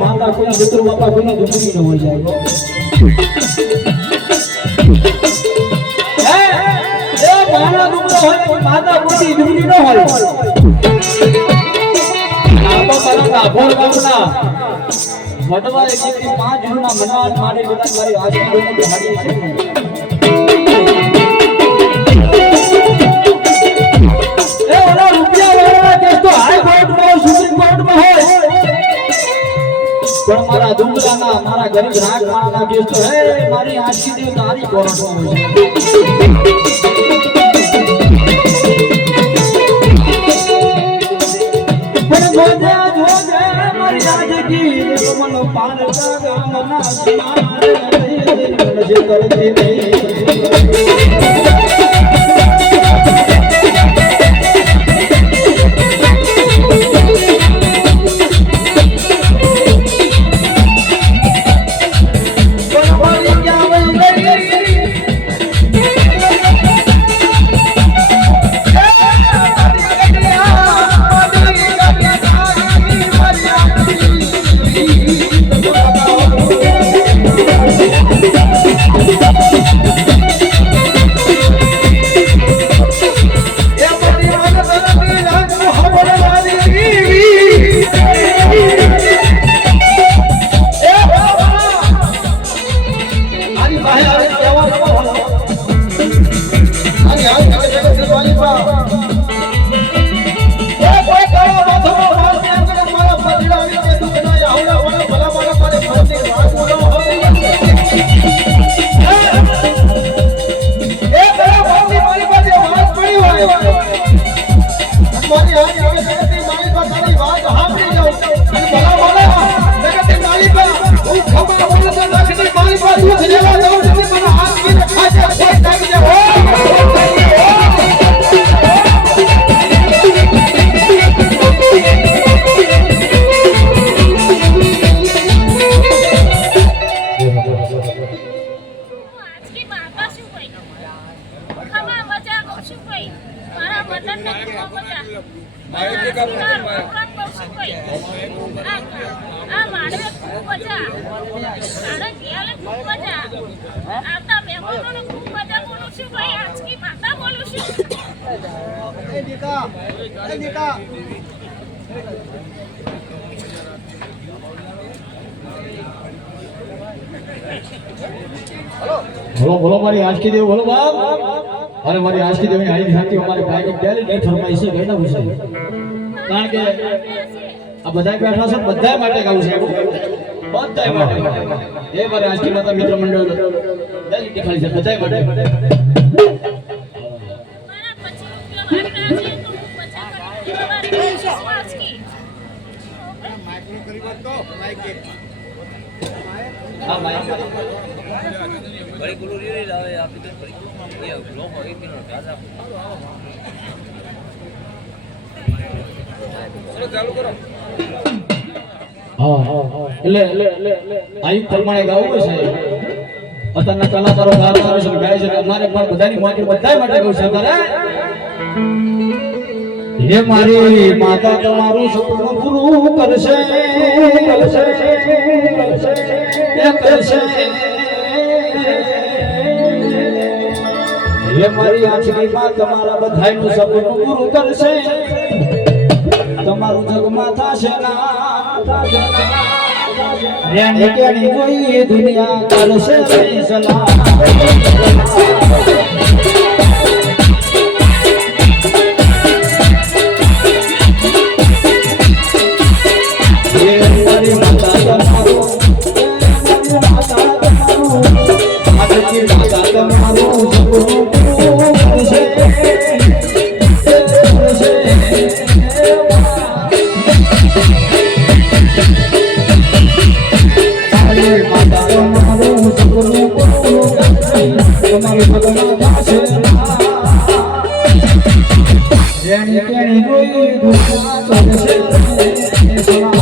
માતા કોઈ મિત્ર બાપા કોઈને દુબળી ન પાંચ જૂના મનાટ મારી મારી આશીર્વાદ ગરીબ રાગ માણસના કેસ તો હે મારી આશી દેવ તારી કોર્ટમાં હોય પણ જોજે હાથ આવે જગતની માલિક પાસે તારી વાત સાંભળી જાઉં અને ભલા બોલે. જગતની પાસે હું ખબર બોલે તો માલિક મારી પાસે હું બોલું ભાઈ બોલું છું. બોલો બોલો મારી આશકી દેવ બોલો બાપ. અરે મારી આશકી દેવ આવી શાંતિ અમારી ભાઈની પહેલી ડેટ ફરમાઈ છે કઈ ના પૂછે કારણ કે આ બધા બેઠા છે બધા માટે ગાવું છે બધા માટે એ મારી આશકી માતા મિત્ર મંડળ પહેલી દેખાડી છે બધા માટે મારા પછી રૂપિયા વાગતા છે તો હું મજા કરી તમારી બોલું આજકી હા ભાઈ बड़ी गुरु री री लावे आप इधर बड़ी ये लोग हो गए तीनों राजा चलो चालू करो હા એટલે કલાકારો છે, ગાય પણ બધાની બધા માટે ગાવું છે અત્યારે હે મારી સપનું પૂરું કરશે આંખની માં તમારા બધાયનું સપનું પૂરું કરશે. તમારું જગમાં થશે ના થશે ના રેણી કેણી જોઈ દુનિયા કરશે ફેસલા જેણી તેણી રોઈ દુખા તો છે